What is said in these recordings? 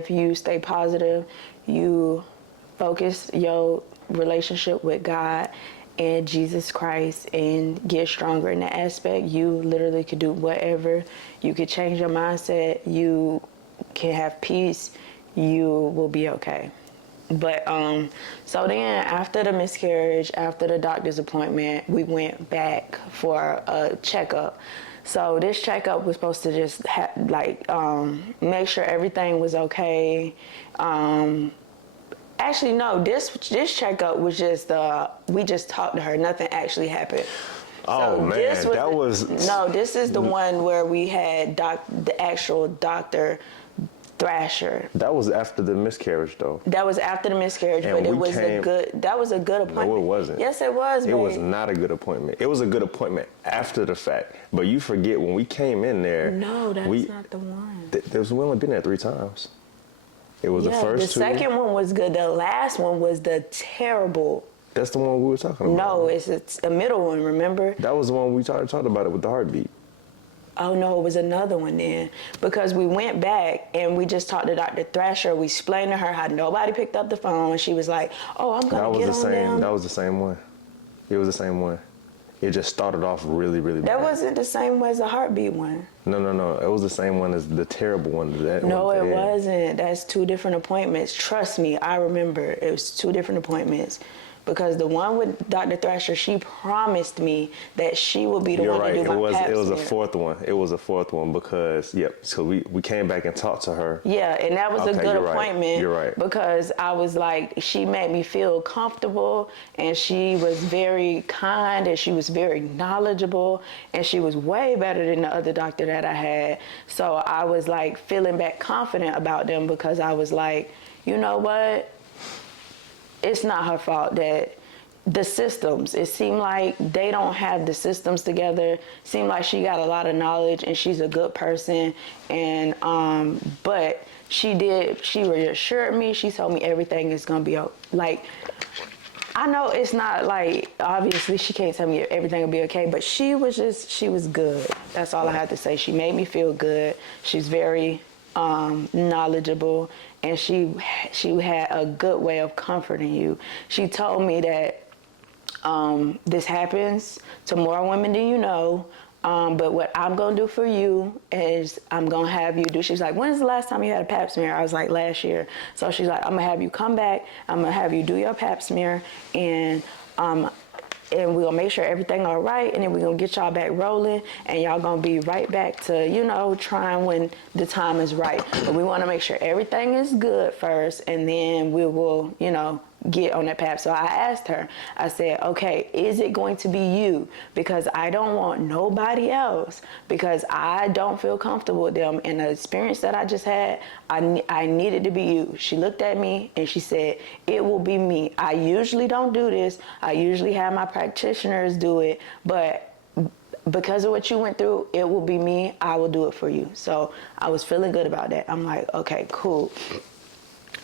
If you stay positive, you focus your relationship with God and Jesus Christ and get stronger in that aspect, you literally could do whatever. You could change your mindset. You can have peace. You will be okay. But so then after the miscarriage, after the doctor's appointment, we went back for a checkup. So this checkup was supposed to just make sure everything was okay. Actually, no, this checkup was just we just talked to her. Nothing actually happened. Oh So man, this is the one where we had the actual Dr. Thrasher. That was after the miscarriage, though. That was after the miscarriage, And but that was a good appointment. No, it wasn't. Yes, it was, It babe. was not a good appointment. It was a good appointment after the fact. But you forget when we came in there. No, that's not the one. We only been there 3 times. It was the first two. The second one was good. The last one was the terrible. That's the one we were talking about. No, it's the middle one, remember? That was the one we talked about it with the heartbeat. Oh, no, it was another one then. Because we went back and we just talked to Dr. Thrasher. We explained to her how nobody picked up the phone. She was like, oh, I'm going to get on them. That was the same one. It was the same one. It just started off really, really bad. That wasn't the same as the heartbeat one. No. It was the same one as the terrible one. No, it wasn't. That's 2 different appointments. Trust me, I remember. It was 2 different appointments. Because the one with Dr. Thrasher, she promised me that she would be the one to do my pap smear. It was a fourth one. It was a fourth one because, so we came back and talked to her. Yeah, and that was a good appointment. You're right. Because I was like, she made me feel comfortable, and she was very kind, and she was very knowledgeable, and she was way better than the other doctor that I had. So I was like feeling back confident about them because I was like, you know what? It's not her fault that the systems, it seemed like they don't have the systems together. Seemed like she got a lot of knowledge and she's a good person. And, but she reassured me. She told me everything is going to be like, I know it's not like, obviously she can't tell me everything will be okay, but she was good. That's all I have to say. She made me feel good. She's very knowledgeable, and she had a good way of comforting you. She told me that this happens to more women than you know, but what I'm gonna do for you is I'm gonna have you do. She's like, when's the last time you had a pap smear? I was like, last year. So she's like, I'm gonna have you come back. I'm gonna have you do your pap smear, and we're gonna make sure everything all right, and then we're gonna get y'all back rolling, and y'all gonna be right back to, trying when the time is right. But we wanna make sure everything is good first, and then we will, get on that pap. So I asked her, I said, okay, is it going to be you? Because I don't want nobody else, because I don't feel comfortable with them. And the experience that I just had, I needed to be you. She looked at me and she said, it will be me. I usually don't do this. I usually have my practitioners do it, but because of what you went through, it will be me. I will do it for you. So I was feeling good about that. I'm like, okay, cool.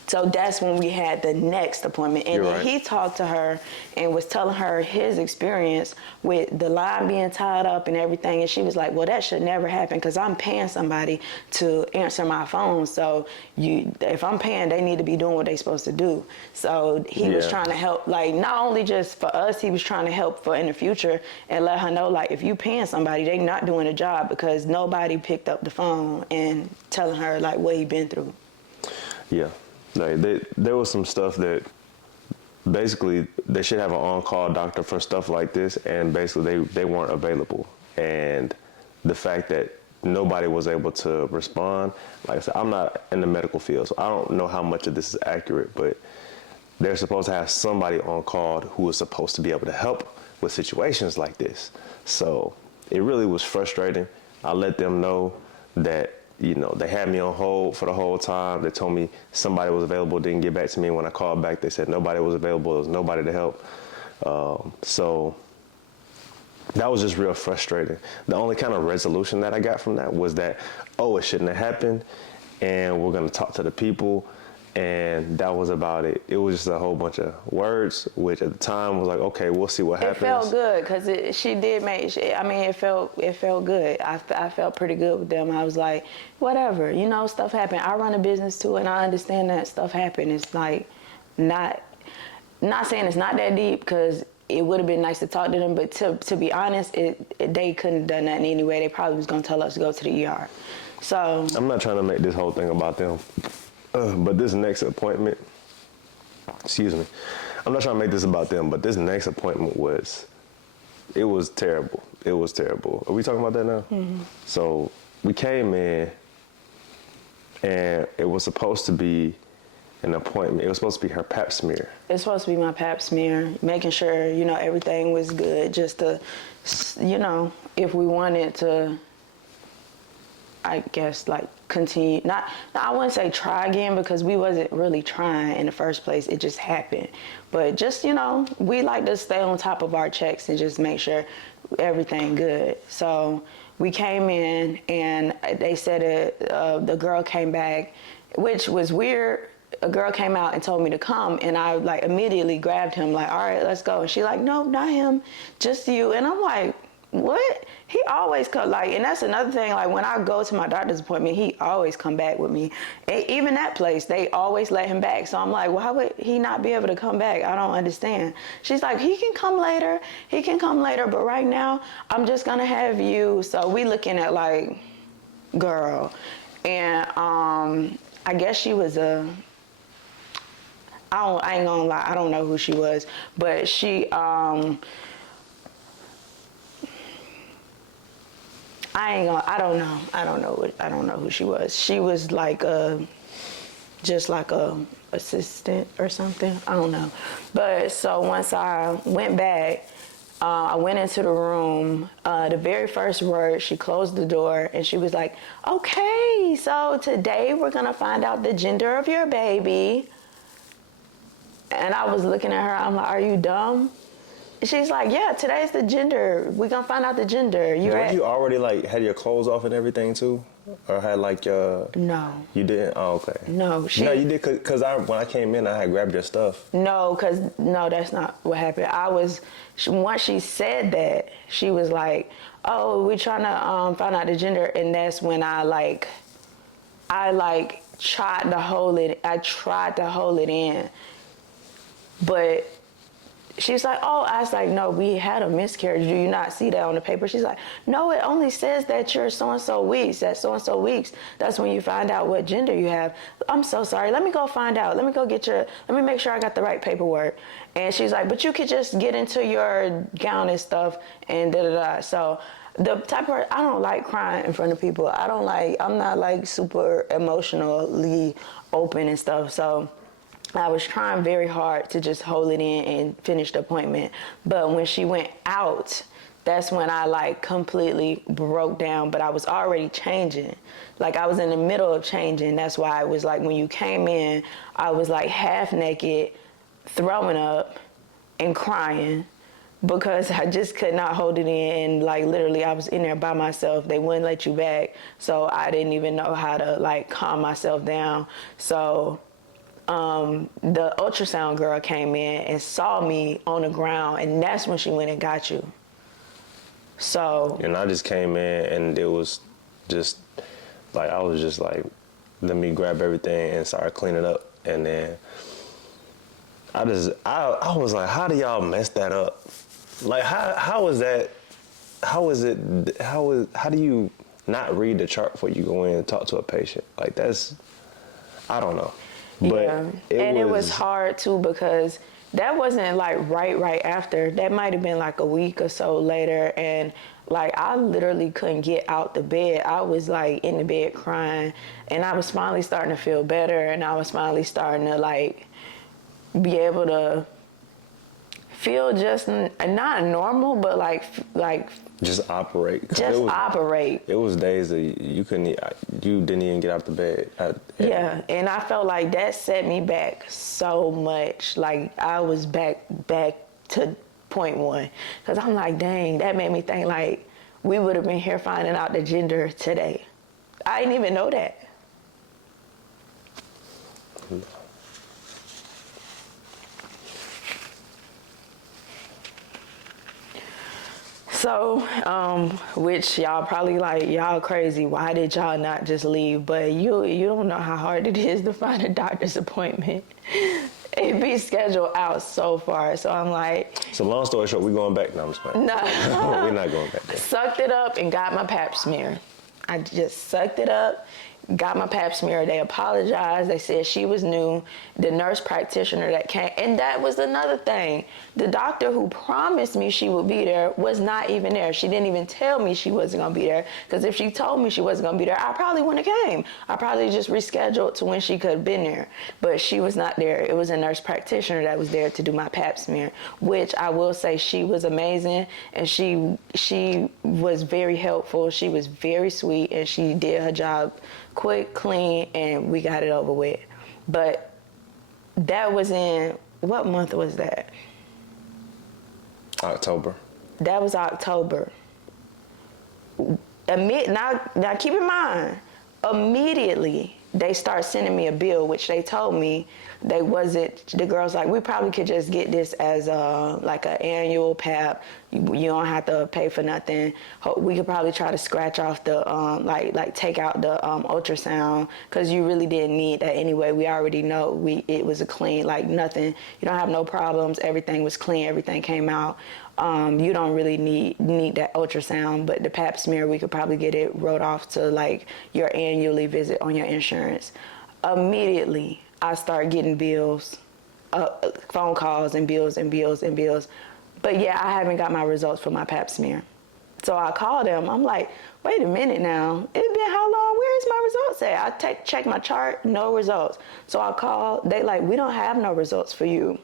So that's when we had the next appointment. And then he talked to her and was telling her his experience with the line being tied up and everything. And she was like, well, that should never happen because I'm paying somebody to answer my phone. So if I'm paying, they need to be doing what they're supposed to do. So he was trying to help, like, not only just for us, he was trying to help for in the future and let her know, like, if you paying somebody, they not doing a job because nobody picked up the phone and telling her, like, what he been through. Yeah. Like there was some stuff that basically they should have an on-call doctor for stuff like this, and basically they weren't available. And the fact that nobody was able to respond, like I said, I'm not in the medical field, so I don't know how much of this is accurate, but they're supposed to have somebody on call who is supposed to be able to help with situations like this. So it really was frustrating. I let them know that they had me on hold for the whole time. They told me somebody was available, didn't get back to me. When I called back, they said nobody was available. There was nobody to help. So that was just real frustrating. The only kind of resolution that I got from that was that, it shouldn't have happened, and we're going to talk to the people, and that was about it. It was just a whole bunch of words, which at the time was like, okay, we'll see what happens. It felt good because she did make. I mean, it felt good. I felt pretty good with them. I was like, whatever, you know, stuff happened. I run a business too, and I understand that stuff happened. It's like not saying it's not that deep because it would have been nice to talk to them, but to be honest, they couldn't have done nothing anyway. They probably was gonna tell us to go to the ER. So I'm not trying to make this whole thing about them. But this next appointment, excuse me, I'm not trying to make this about them, but this next appointment was terrible. It was terrible. Are we talking about that now? Mm-hmm. So we came in, and it was supposed to be an appointment. It was supposed to be her pap smear. It's supposed to be my pap smear, making sure, you know, everything was good, just to, you know, if we wanted to, I guess, like, continue, I wouldn't say try again because we wasn't really trying in the first place. It just happened. But just, you know, we like to stay on top of our checks and just make sure everything good. So we came in and they said the girl came back, which was weird. A girl came out and told me to come, and I like immediately grabbed him like, all right, let's go. And she like, no, not him, just you. And I'm like, what? He always come, like, and that's another thing, like when I go to my doctor's appointment, he always come back with me. And even that place, they always let him back. So I'm like, why would he not be able to come back? I don't understand. She's like, he can come later, but right now I'm just gonna have you. So we looking at like, girl. And I guess she was I ain't gonna lie, I don't know who she was, but she I don't know who she was. She was like just like a assistant or something. I don't know. But so once I went back, I went into the room. The very first word, she closed the door and she was like, okay, so today we're gonna find out the gender of your baby. And I was looking at her, I'm like, are you dumb? She's like, yeah, today's the gender. We're going to find out the gender. Did you already, like, had your clothes off and everything, too? Or had, like, your... No. You didn't? Oh, okay. No. No, you did, because when I came in, I had grabbed your stuff. No, that's not what happened. Once she said that, she was like, oh, we're trying to find out the gender. And that's when I tried to hold it in. But she's like, oh, I was like, no, we had a miscarriage. Do you not see that on the paper? She's like, no, it only says that you're so-and-so weeks. At so-and-so weeks, that's when you find out what gender you have. I'm so sorry. Let me go find out. Let me make sure I got the right paperwork. And she's like, but you could just get into your gown and stuff and da-da-da. So the type of person, I don't like crying in front of people. I'm not like super emotionally open and stuff. So I was trying very hard to just hold it in and finish the appointment. But when she went out, that's when I like completely broke down. But I was already changing. Like I was in the middle of changing. That's why it was like when you came in, I was like half naked, throwing up and crying because I just could not hold it in. And like literally I was in there by myself. They wouldn't let you back. So I didn't even know how to like calm myself down. So the ultrasound girl came in and saw me on the ground, and that's when she went and got you. So. And I just came in, and it was just like, I was just like, let me grab everything and start cleaning up. And then I was like, how do y'all mess that up? Like, how is that? How do you not read the chart before you go in and talk to a patient? Like that's, I don't know. But yeah, it was hard too because that wasn't like right after. That might have been like a week or so later, and like I literally couldn't get out the bed. I was like in the bed crying, and I was finally starting to feel better, and I was finally starting to like be able to feel just not normal, but like just operate. Operate. It was days that you didn't even get out the bed. Yeah, and I felt like that set me back so much. Like I was back to point one, because I'm like, dang, that made me think like we would have been here finding out the gender today. I didn't even know that. So, which y'all probably like, y'all crazy. Why did y'all not just leave? But you don't know how hard it is to find a doctor's appointment. It be scheduled out so far. So I'm like. So long story short, we going back. No, I'm just playing. No. We're not going back there. Sucked it up and got my pap smear. I just sucked it up, got my pap smear. They apologized. They said she was new. The nurse practitioner that came, and that was another thing. The doctor who promised me she would be there was not even there. She didn't even tell me she wasn't gonna be there, because if she told me she wasn't gonna be there, I probably wouldn't have came. I probably just rescheduled to when she could have been there, but she was not there. It was a nurse practitioner that was there to do my pap smear, which I will say she was amazing, and she was very helpful. She was very sweet, and she did her job quick, clean, and we got it over with. But that was in, what month was that? October. That was October. Now keep in mind, immediately they start sending me a bill, which they told me they wasn't, the girls like, we probably could just get this as like an annual pap. You don't have to pay for nothing. We could probably try to scratch off the, like take out the ultrasound, because you really didn't need that anyway. We already know it was a clean, like nothing. You don't have no problems. Everything was clean. Everything came out. You don't really need that ultrasound, but the pap smear, we could probably get it wrote off to like your annually visit on your insurance. Immediately, I start getting bills, phone calls and bills and bills and bills. But yeah, I haven't got my results for my pap smear. So I called them. I'm like, wait a minute now. It's been how long? Where is my results at? I check my chart, no results. So I called. They like, we don't have no results for you.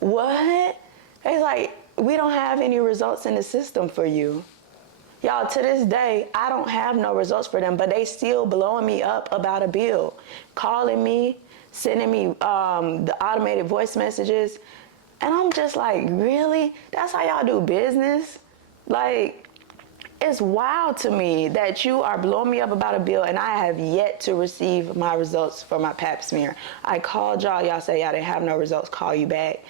What? They like, we don't have any results in the system for you. Y'all, to this day, I don't have no results for them, but they still blowing me up about a bill, calling me, sending me the automated voice messages. And I'm just like, really? That's how y'all do business? Like, it's wild to me that you are blowing me up about a bill and I have yet to receive my results for my pap smear. I called y'all say y'all didn't have no results, call you back.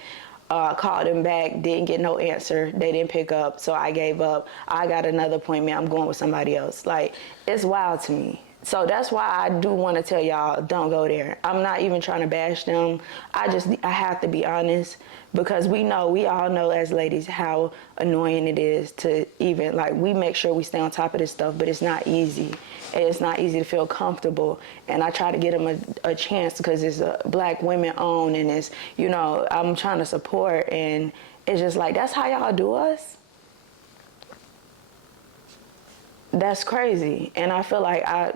Called them back, didn't get no answer. They didn't pick up, so I gave up. I got another appointment. I'm going with somebody else. Like, it's wild to me. So that's why I do want to tell y'all, don't go there. I'm not even trying to bash them. I have to be honest, because we all know as ladies how annoying it is to even, like, we make sure we stay on top of this stuff, but it's not easy. It's not easy to feel comfortable. And I try to get them a chance, because it's a Black women owned, and it's, I'm trying to support, and it's just like, that's how y'all do us? That's crazy. And I feel like I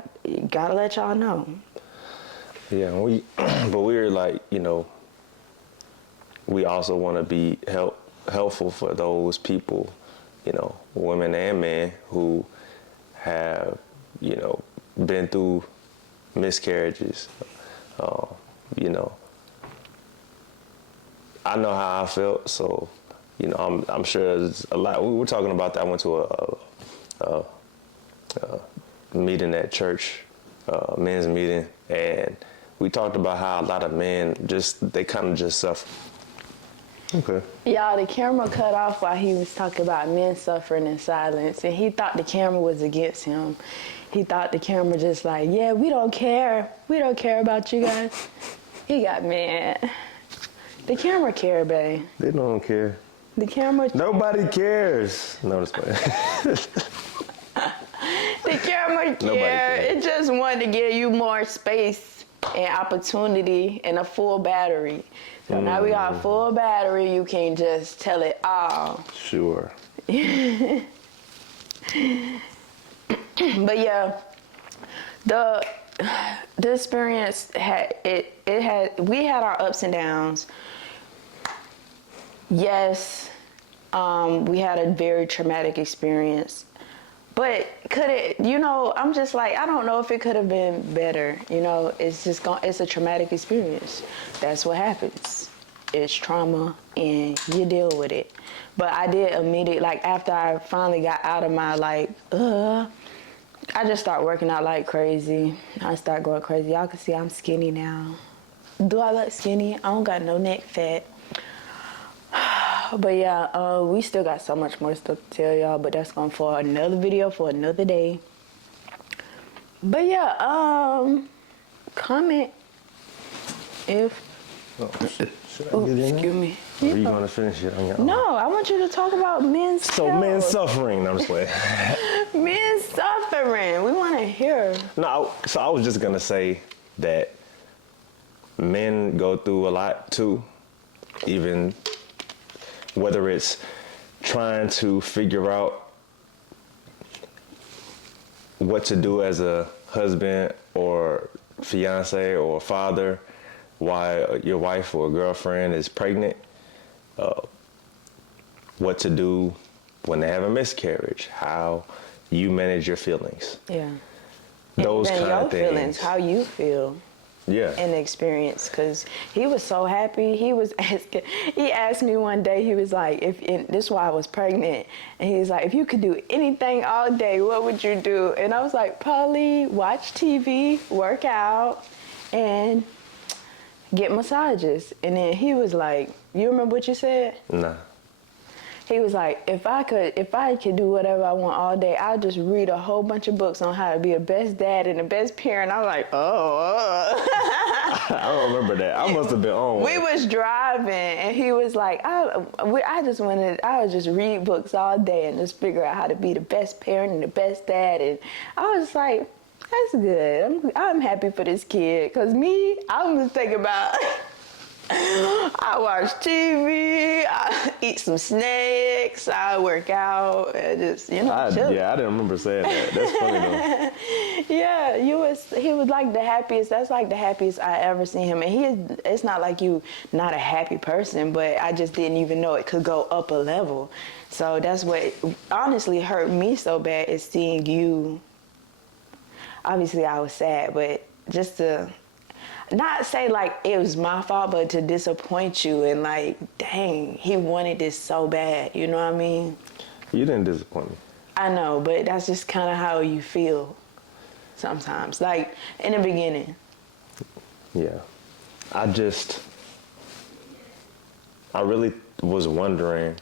gotta let y'all know. Yeah, but we're like, we also want to be helpful for those people, women and men who have, been through miscarriages. I know how I felt, so, I'm sure there's a lot. We were talking about that. I went to a meeting at church, men's meeting, and we talked about how a lot of men they kind of just suffer. Okay. Y'all, the camera cut off while he was talking about men suffering in silence, and he thought the camera was against him. He thought the camera just like, yeah, we don't care. We don't care about you guys. He got mad. The camera care, babe. They don't care. The camera... Nobody cares. No, just playing. The camera care. It just wanted to give you more space and opportunity and a full battery. So now we got a full battery. You can just tell it all. Sure. But yeah, the experience we had our ups and downs. Yes, we had a very traumatic experience. But could it, I'm just like, I don't know if it could have been better. It's a traumatic experience. That's what happens. It's trauma and you deal with it. But I did immediately, like after I finally got out of my I just start working out like crazy. I start going crazy. Y'all can see I'm skinny now. Do I look skinny? I don't got no neck fat. But yeah, we still got so much more stuff to tell y'all, but that's going for another video for another day. But yeah, comment if. Should I Oh, get in excuse there? me. Or are you gonna finish it on your own? No, I want you to talk about men's So health. men suffering. No, I'm just playing. Men's suffering. We want to hear. No, so I was just gonna say that men go through a lot too, even whether it's trying to figure out what to do as a husband or fiance or father, why your wife or girlfriend is pregnant, what to do when they have a miscarriage, how you manage your feelings. Yeah. Those and kind your of things. feelings, how you feel. Yeah. In the experience, because he was so happy. He was asking. He asked me one day. He was like, this is why I was pregnant," and he was like, "If you could do anything all day, what would you do?" And I was like, "Probably watch TV, work out, and get massages." And then he was like, "You remember what you said?" Nah. He was like, if I could do whatever I want all day, I'll just read a whole bunch of books on how to be the best dad and the best parent." I was like, I don't remember that. I must have been on. We was driving, and he was like, I would just read books all day and just figure out how to be the best parent and the best dad. And I was like, that's good. I'm happy for this kid. Because me, I was thinking about... I watch TV, I eat some snacks, I work out, and just, chill. Yeah, I didn't remember saying that. That's funny though. Yeah, he was like the happiest. That's like the happiest I ever seen him. And it's not like you not a happy person, but I just didn't even know it could go up a level. So that's what honestly hurt me so bad, is seeing you. Obviously I was sad, but just to not say like it was my fault, but to disappoint you and like, dang, he wanted this so bad. You know what I mean? You didn't disappoint me. I know, but that's just kind of how you feel sometimes. Like in the beginning. Yeah. I really was wondering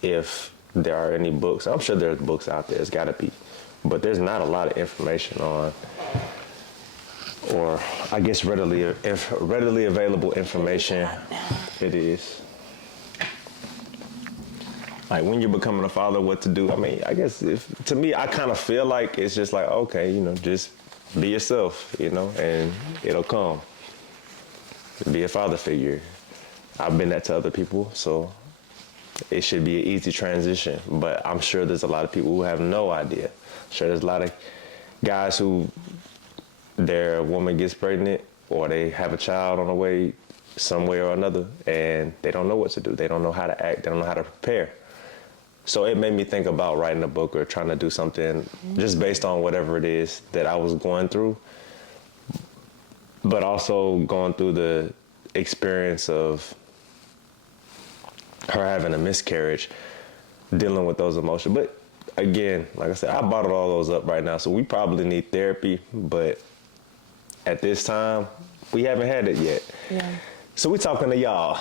if there are any books. I'm sure there's books out there. It's got to be. But there's not a lot of information on, or I guess readily available information. It is. Like when you're becoming a father, what to do. I mean, I guess to me, I kind of feel like it's just like, okay, just be yourself, and it'll come. Be a father figure. I've been that to other people, so it should be an easy transition. But I'm sure there's a lot of people who have no idea. I'm sure there's a lot of guys who their woman gets pregnant or they have a child on the way some way or another, and they don't know what to do. They don't know how to act. They don't know how to prepare. So it made me think about writing a book or trying to do something just based on whatever it is that I was going through, but also going through the experience of her having a miscarriage, dealing with those emotions. But again, like I said, I bottled all those up right now, so we probably need therapy, but at this time, we haven't had it yet. Yeah. So we're talking to y'all,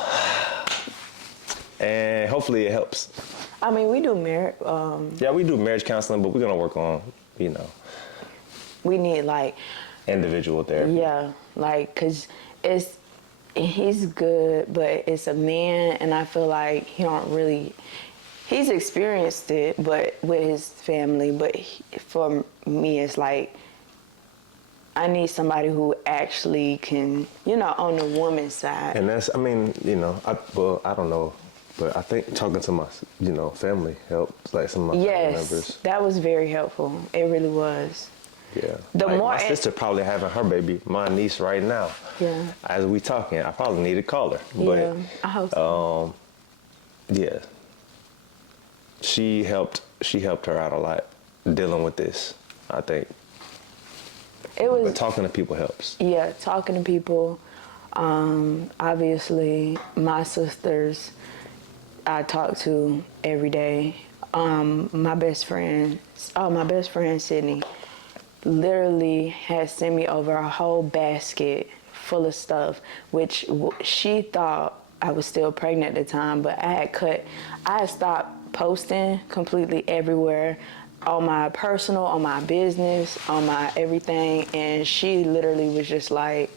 and hopefully it helps. I mean, we do marriage. Yeah, we do marriage counseling, but we're gonna work on, We need like individual therapy. Yeah, like, cause he's good, but it's a man, and I feel like he's experienced it, but with his family. But for me, it's like I need somebody who actually can, on the woman's side. And that's, I don't know, but I think talking to my, family helped, like some of my family members. Yes, that was very helpful. It really was. Yeah. My sister probably having her baby, my niece right now. Yeah. As we talking, I probably need to call her. Yeah, But, I hope so. Yeah. She helped her out a lot dealing with this, I think. But talking to people helps. Yeah, talking to people. Obviously, my sisters I talk to every day. My best friend Sydney, literally has sent me over a whole basket full of stuff, which she thought I was still pregnant at the time, but I had stopped posting completely everywhere, on my personal, on my business, on my everything. And she literally was just like,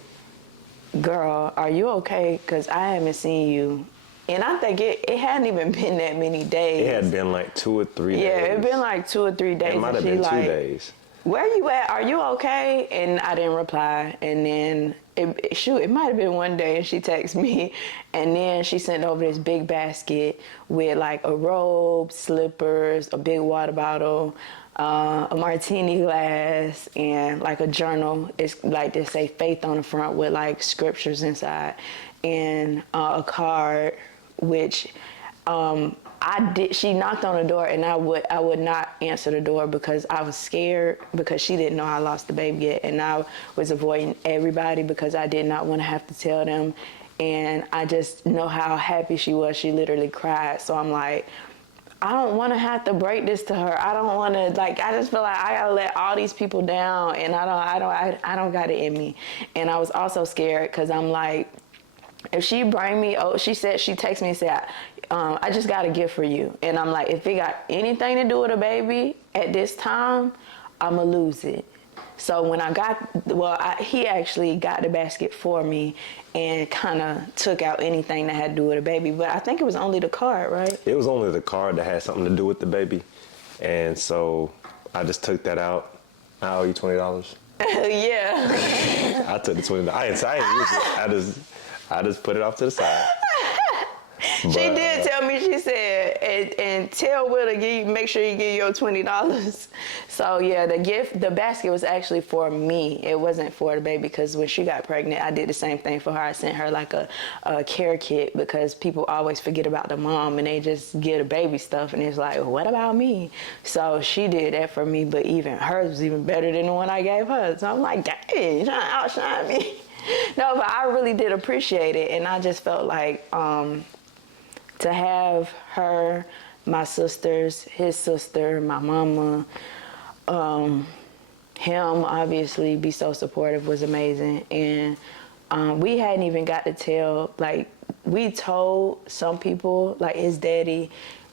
girl, are you okay? Because I haven't seen you. And I think it hadn't even been that many days. It had been like 2 or 3 days. Yeah, it had been like 2 or 3 days. It might have been 2 days. Where you at? Are you okay? And I didn't reply. And then, it might have been one day, and she texted me, and then she sent over this big basket with like a robe, slippers, a big water bottle, a martini glass, and like a journal. It's like they say faith on the front with like scriptures inside, and a card, which she knocked on the door, and I would not answer the door because I was scared, because she didn't know I lost the baby yet, and I was avoiding everybody because I did not want to have to tell them. And I just know how happy she was. She literally cried. So I'm like, I don't want to have to break this to her. I don't want to, like, I just feel like I gotta let all these people down, and I don't got it in me. And I was also scared because I'm like, if she bring me, she texted me and said, I just got a gift for you. And I'm like, if it got anything to do with a baby at this time, I'ma lose it. So when he actually got the basket for me and kind of took out anything that had to do with a baby. But I think it was only the card, right? It was only the card that had something to do with the baby. And so I just took that out. I owe you $20. Yeah. I took the $20. I didn't use it. I just put it off to the side. She did tell me, she said, and tell Will to make sure you give your $20. So yeah, the basket was actually for me. It wasn't for the baby, because when she got pregnant, I did the same thing for her. I sent her like a care kit, because people always forget about the mom and they just get the baby stuff, and it's like, well, what about me? So she did that for me, but even hers was even better than the one I gave her. So I'm like, dang, you're trying to outshine me. No, but I really did appreciate it, and I just felt like to have her, my sisters, his sister, my mama, him obviously be so supportive was amazing. And we hadn't even got to tell, like, we told some people, like his daddy,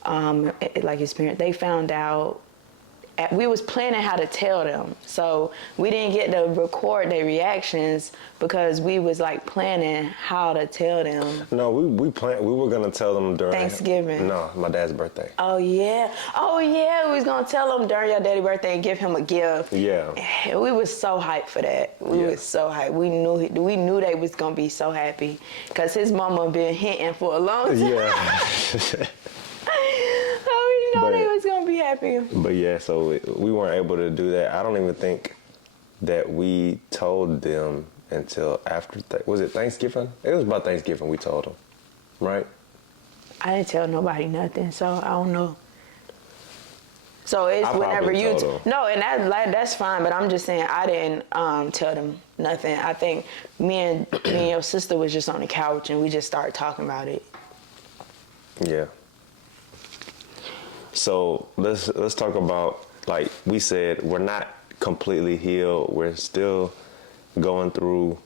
like his parents, they found out. We was planning how to tell them, so we didn't get to record their reactions because we was like planning how to tell them. No, we were gonna tell them during Thanksgiving. No, my dad's birthday. Oh yeah, we was gonna tell them during your daddy's birthday and give him a gift. Yeah. We was so hyped for that. We was so hyped. We knew they was gonna be so happy, because his mama been hinting for a long time. Yeah. They was gonna be happy. But yeah, so we weren't able to do that. I don't even think that we told them until after. Was it Thanksgiving? It was about Thanksgiving we told them, right? I didn't tell nobody nothing, so I don't know. So it's whenever you no, and that's fine. But I'm just saying I didn't tell them nothing. I think me and your sister was just on the couch and we just started talking about it. Yeah. So let's talk about, like we said, we're not completely healed. We're still going through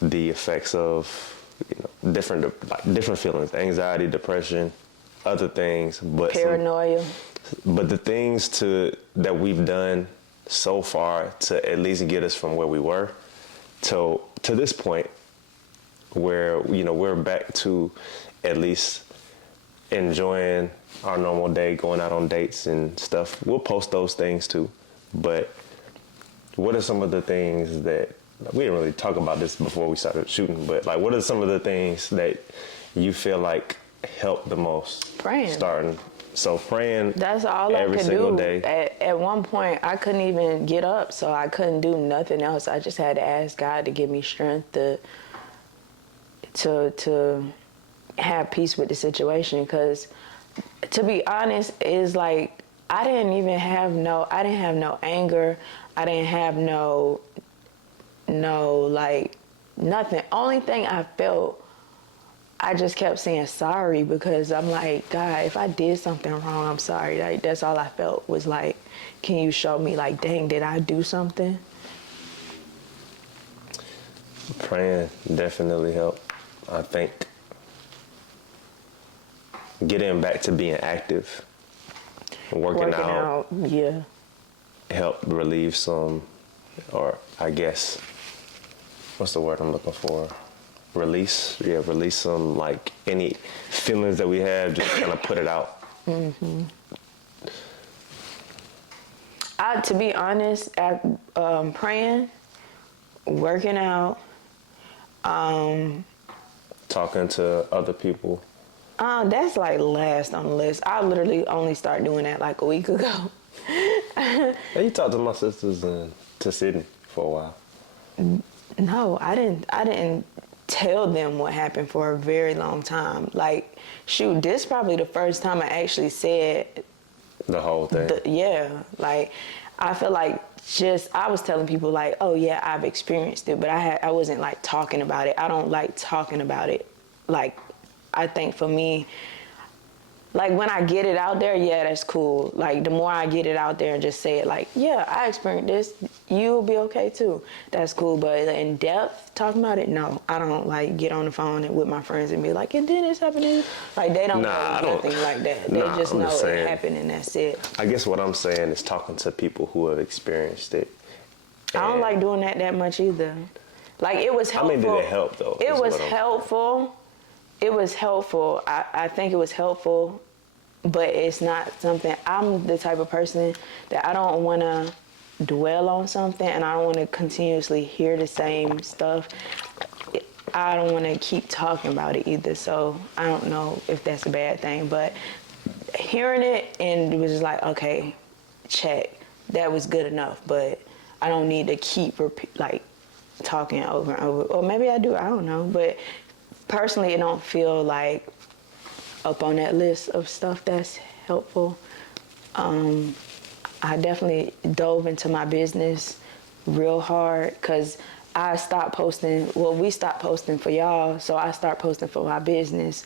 the effects of different feelings, anxiety, depression, other things, but paranoia. But the things that we've done so far to at least get us from where we were to this point, where we're back to at least enjoying our normal day, going out on dates and stuff. We'll post those things too. But what are some of the things that, we didn't really talk about this before we started shooting, but like, what are some of the things that you feel like help the most? Praying. So praying. That's all every I could single do. day. At one point, I couldn't even get up, so I couldn't do nothing else. I just had to ask God to give me strength to have peace with the situation. Because, to be honest, it's like I didn't have no anger. I didn't have no like nothing. Only thing I felt, I just kept saying sorry, because I'm like, God, if I did something wrong, I'm sorry. Like, that's all I felt was like, can you show me, like, dang, did I do something? Praying definitely helped. I think getting back to being active, working out, yeah. help relieve some, or I guess, what's the word I'm looking for? Release some, like, any feelings that we have, just kind of put it out. To be honest, praying, working out, Talking to other people. that's like last on the list. I literally only started doing that like a week ago. Hey, you talked to my sisters to Sydney for a while. No, I didn't tell them what happened for a very long time. Like, shoot, this is probably the first time I actually said The whole thing. like, I feel like I was telling people like, oh yeah, I've experienced it, but I wasn't like talking about it. I don't like talking about it. Like, I think for me, like, when I get it out there, yeah, that's cool. Like, the more I get it out there and just say it, like, yeah, I experienced this, you'll be okay too. That's cool. But in depth, talking about it, no. I don't, like, get on the phone with my friends and be like, and then it's happening. Like, they don't know nothing like that. They just know it happened and that's it. I guess what I'm saying is talking to people who have experienced it. I don't like doing that much either. Like, it was helpful. I mean, did it help, though? It was helpful. It was helpful. I think it was helpful, but it's not something. I'm the type of person that I don't want to dwell on something, and I don't want to continuously hear the same stuff. I don't want to keep talking about it either, so I don't know if that's a bad thing, but hearing it and it was just like, okay, check. That was good enough, but I don't need to keep talking over and over. Or maybe I do, I don't know, but personally, it don't feel like up on that list of stuff that's helpful. I definitely dove into my business real hard because I stopped posting. Well, we stopped posting for y'all, so I start posting for my business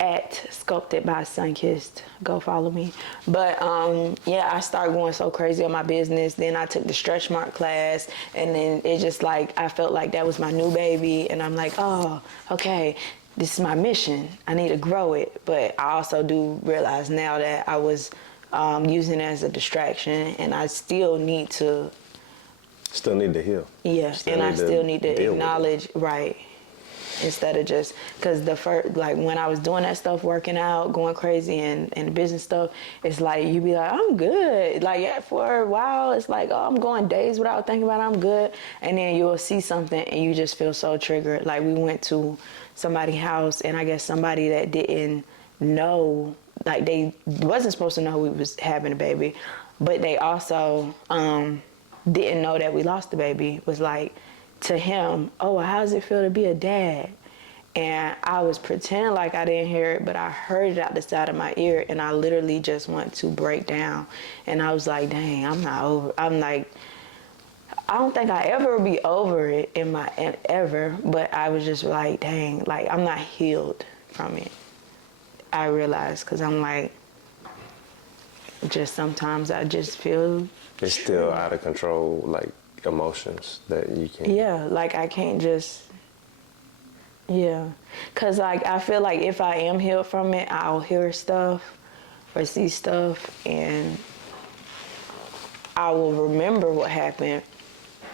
at Sculpted by Sunkissed. Go follow me. But yeah, I started going so crazy on my business. Then I took the stretch mark class, and then it just like I felt like that was my new baby, and I'm like, oh, okay. This is my mission. I need to grow it. But I also do realize now that I was using it as a distraction, and I still need to. Still need to heal. Yeah, and I still need to acknowledge, right, instead of just, because the first, like when I was doing that stuff, working out, going crazy and the business stuff, it's like, you be like, I'm good. Like, yeah, for a while, it's like, oh, I'm going days without thinking about it, I'm good. And then you'll see something and you just feel so triggered. Like, we went to somebody's house, and I guess somebody that didn't know, like they wasn't supposed to know we was having a baby, but they also didn't know that we lost the baby, was like to him, oh, well, how does it feel to be a dad? And I was pretending like I didn't hear it, but I heard it out the side of my ear, and I literally just want to break down. And I was like, dang, I'm not over. I'm like, I don't think I ever be over it ever, but I was just like, dang, like I'm not healed from it. I realized, because I'm like, just sometimes I just feel it's still out of control, like emotions that you can't. Yeah, like I can't just. Yeah, because like I feel like if I am healed from it, I'll hear stuff or see stuff, and I will remember what happened,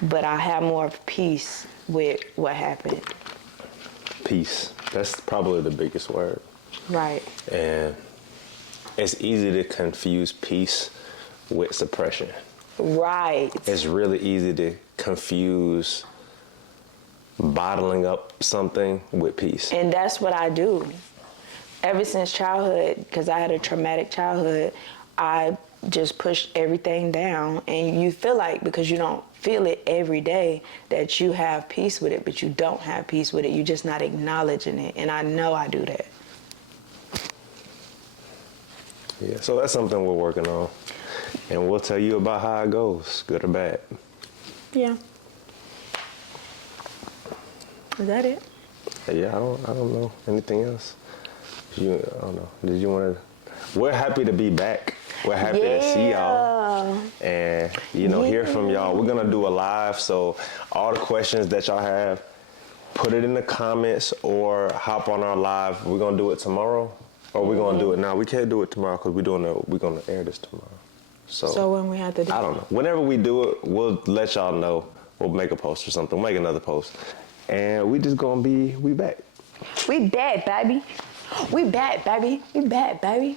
but I have more peace with what happened. Peace. That's probably the biggest word. Right. And it's easy to confuse peace with suppression. Right. It's really easy to confuse bottling up something with peace. And that's what I do. Ever since childhood, because I had a traumatic childhood, I just pushed everything down. And you feel like, because you don't feel it every day, that you have peace with it, but you don't have peace with it. You're just not acknowledging it. And I know I do that. Yeah, so that's something we're working on. And we'll tell you about how it goes, good or bad. Yeah. Is that it? Yeah, I don't know anything else. I don't know. Did you want to? We're happy to be back. We're happy to see y'all and hear from y'all. We're gonna do a live, so all the questions that y'all have, put it in the comments or hop on our live. We're gonna do it tomorrow. Or we're gonna do it now. We can't do it tomorrow because we're gonna air this tomorrow. So when we have to do I don't know. Whenever we do it, we'll let y'all know. We'll make a post or something. We'll make another post. And we just gonna we back. We back, baby. We back, baby. We back, baby.